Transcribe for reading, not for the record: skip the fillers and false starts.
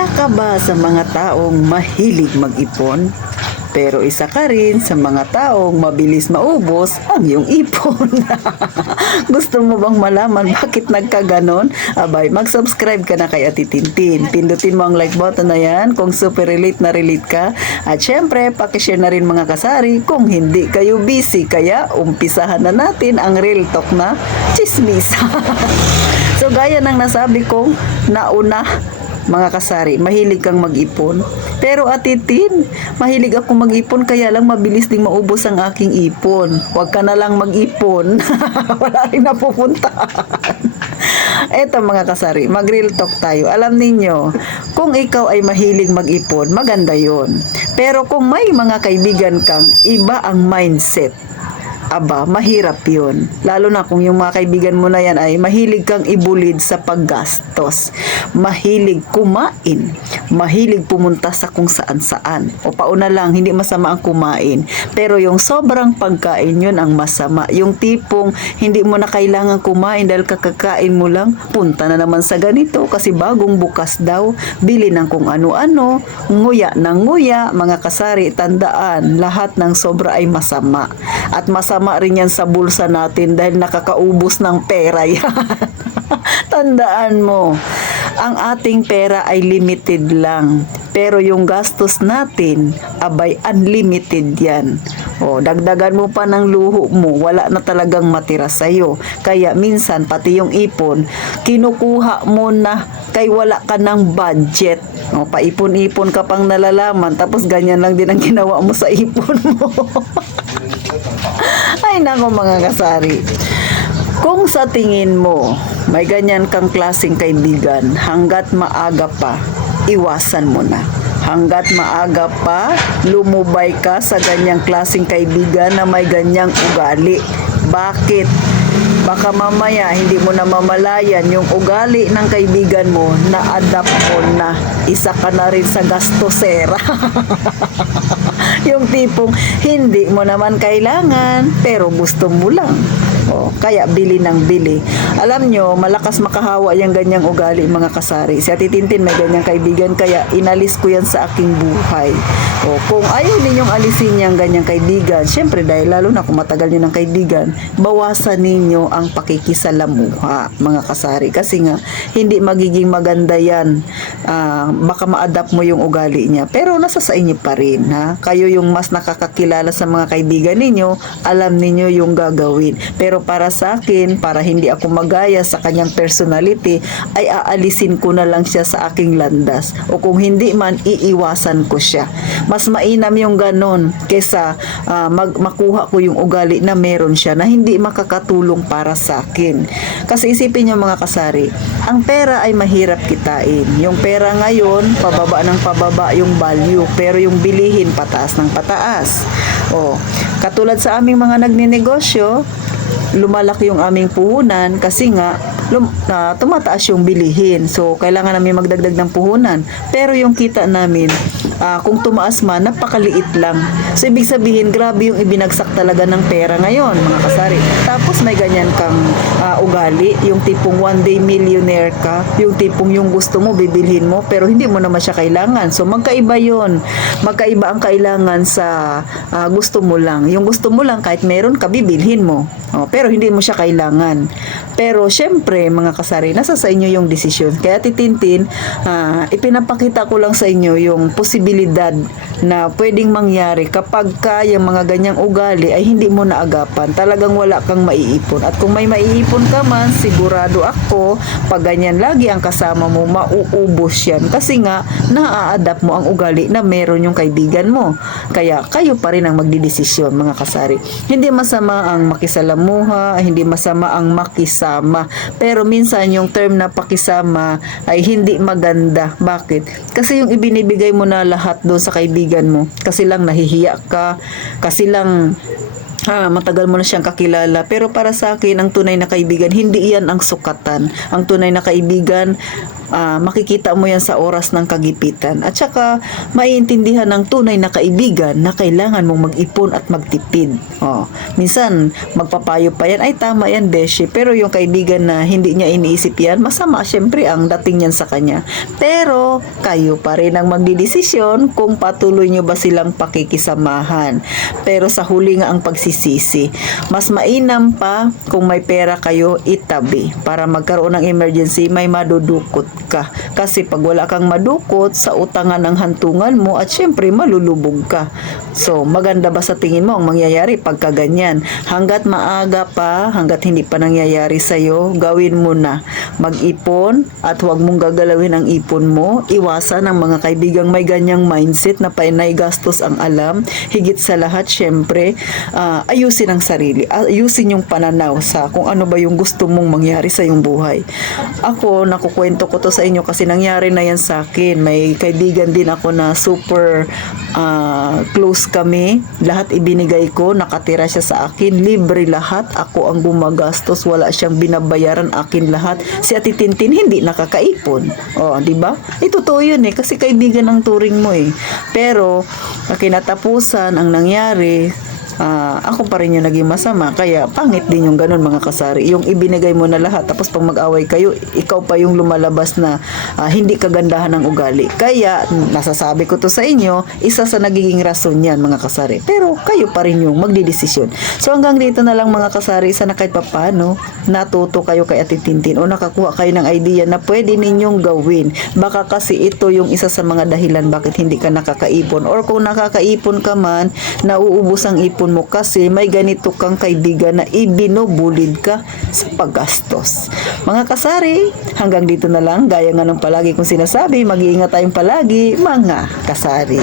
Isa ka ba sa mga taong mahilig mag-ipon? Pero isa ka rin sa mga taong mabilis maubos ang iyong ipon. Gusto mo bang malaman bakit nagkaganon? Abay, mag-subscribe ka na kay Ate Tintin. Pindutin mo ang like button na yan kung super relate na relate ka. At syempre, pakishare na rin mga kasari kung hindi kayo busy. Kaya umpisahan na natin ang real talk na chismis. So gaya ng nasabi kong nauna, mga kasari, mahilig kang mag-ipon. Pero Ate Tin, mahilig ako mag-ipon kaya lang mabilis ding maubos ang aking ipon. Huwag ka na lang mag-ipon. Wala rin napupuntahan. Eto mga kasari, mag-real talk tayo. Alam ninyo, kung ikaw ay mahilig mag-ipon, maganda yon. Pero kung may mga kaibigan kang iba ang mindset, aba, mahirap yun. Lalo na kung yung mga kaibigan mo na yan ay mahilig kang ibulid sa paggastos. Mahilig kumain. Mahilig pumunta sa kung saan-saan. O pauna lang, hindi masama ang kumain. Pero yung sobrang pagkain, yun ang masama. Yung tipong hindi mo na kailangan kumain dahil kakakain mo lang, punta na naman sa ganito kasi bagong bukas daw, bili ng kung ano-ano, nguya ng nguya, mga kasari, tandaan, lahat ng sobra ay masama. At masama rin yan sa bulsa natin dahil nakakaubos ng pera yan. Tandaan mo, ang ating pera ay limited lang. Pero yung gastos natin, abay unlimited yan. O, dagdagan mo pa ng luho mo, wala na talagang matira sa'yo. Kaya minsan, pati yung ipon, kinukuha mo na kay wala ka ng budget. O, paipon-ipon ka pang nalalaman, tapos ganyan lang din ang ginawa mo sa ipon mo. Ay nako mga kasari. Kung sa tingin mo, may ganyan kang klaseng kaibigan, hanggat maaga pa, iwasan mo na. Hanggat maaga pa, lumubay ka sa ganyang klaseng kaibigan na may ganyang ugali. Bakit? Baka mamaya hindi mo na mamalayan yung ugali ng kaibigan mo na adapt mo na. Isa ka na rin sa gastosera. Yung tipong hindi mo naman kailangan pero gusto mo lang. O, kaya bili ng bili. Alam nyo, malakas makahawa yung ganyang ugali mga kasari. Si Ate Tintin may ganyang kaibigan kaya inalis ko yan sa aking buhay. O, kung ayaw ninyong alisin yung ganyang kaibigan, syempre dahil lalo na kung matagal nyo ng kaibigan, bawasan ninyo ang pakikisalamuha mga kasari. Kasi nga, hindi magiging maganda yan. Baka ma-adapt mo yung ugali niya. Pero nasa sa inyo pa rin. Ha? Kayo yung mas nakakakilala sa mga kaibigan ninyo, alam ninyo yung gagawin. Pero para sa akin, para hindi ako magaya sa kanyang personality, ay aalisin ko na lang siya sa aking landas. O kung hindi man, iiwasan ko siya. Mas mainam yung ganon kesa makuha ko yung ugali na meron siya na hindi makakatulong para sa akin. Kasi isipin nyo mga kasari, ang pera ay mahirap kitain. Yung pera ngayon, pababa ng pababa yung value, pero yung bilihin pataas ng pataas. O, katulad sa aming mga nagninegosyo, lumalaki yung aming puhunan kasi nga tumataas yung bilihin. So, kailangan namin magdagdag ng puhunan. Pero yung kita namin, kung tumaas man, napakaliit lang. So, ibig sabihin, grabe yung ibinagsak talaga ng pera ngayon, mga kasari. Tapos, may ganyan kang ugali, yung tipong one day millionaire ka, yung tipong yung gusto mo, bibilhin mo, pero hindi mo naman siya kailangan. So, magkaiba yon. Magkaiba ang kailangan sa gusto mo lang. Yung gusto mo lang, kahit meron ka, bibilhin mo. Pero hindi mo siya kailangan. Pero, syempre, mga kasari, nasa sa inyo yung desisyon. Kaya Titintin, ipinapakita ko lang sa inyo yung posibilidad na pwedeng mangyari kapag yung mga ganyang ugali ay hindi mo naagapan. Talagang wala kang maiipon. At kung may maiipon ka man, sigurado ako, pag ganyan lagi ang kasama mo, mauubos yan. Kasi nga, naa-adapt mo ang ugali na meron yung kaibigan mo. Kaya, kayo pa rin ang magdidesisyon, mga kasari. Hindi masama ang makisalamuha, hindi masama ang makisama. Pero minsan yung term na pakisama ay hindi maganda. Bakit? Kasi yung ibinibigay mo na lahat doon sa kaibigan mo, kasi lang nahihiya ka, kasi lang matagal mo na siyang kakilala. Pero para sa akin, ang tunay na kaibigan, hindi yan ang sukatan. Ang tunay na kaibigan, makikita mo yan sa oras ng kagipitan. At saka, maiintindihan ng tunay na kaibigan na kailangan mong mag-ipon at magtipid. Minsan, magpapayo pa yan, ay tama yan, Beshi. Pero yung kaibigan na hindi niya iniisip yan, masama syempre ang dating yan sa kanya. Pero, kayo pa rin ang magdidesisyon kung patuloy nyo ba silang pakikisamahan. Pero sa huli nga ang pagsisisi. Mas mainam pa kung may pera kayo, itabi. Para magkaroon ng emergency, may madudukot ka. Kasi pag wala kang madukot sa utangan ng hantungan mo at syempre malulubog ka. So, maganda ba sa tingin mo ang mangyayari pagka ganyan? Hanggat maaga pa, hanggat hindi pa nangyayari sa'yo, gawin mo na. Mag-ipon at huwag mong gagalawin ang ipon mo. Iwasan ang mga kaibigang may ganyang mindset na painay gastos ang alam. Higit sa lahat, syempre, ayusin ang sarili. Ayusin yung pananaw sa kung ano ba yung gusto mong mangyari sa iyong buhay. Ako, nakukwento ko to sa inyo kasi nangyari na yan sa akin. May kaibigan din ako na super close kami. Lahat ibinigay ko, nakatira siya sa akin, libre lahat. Ako ang gumagastos, wala siyang binabayaran, akin lahat. Si Ate Tintin hindi nakakaipon. Di ba? Totoo yun kasi kaibigan ang turing mo Pero, kinatapusan, ang nangyari, ako pa rin yung naging masama. Kaya pangit din yung ganun mga kasari. Yung ibinigay mo na lahat tapos pag mag-away kayo, ikaw pa yung lumalabas na hindi kagandahan ng ugali. Kaya nasasabi ko to sa inyo, isa sa nagiging rason yan mga kasari. Pero kayo pa rin yung magdidesisyon. So hanggang dito na lang mga kasari, sana kahit papano natuto kayo kay Ate Tintin o nakakuha kayo ng idea na pwede ninyong gawin. Baka kasi ito yung isa sa mga dahilan bakit hindi ka nakakaipon, or kung nakakaipon ka man, nauubos ang ipon mo kasi may ganito kang kaibigan na ibinubulid ka sa paggastos. Mga kasari, hanggang dito na lang. Gaya nga ng palagi kong sinasabi, mag-iingat tayong palagi, mga kasari.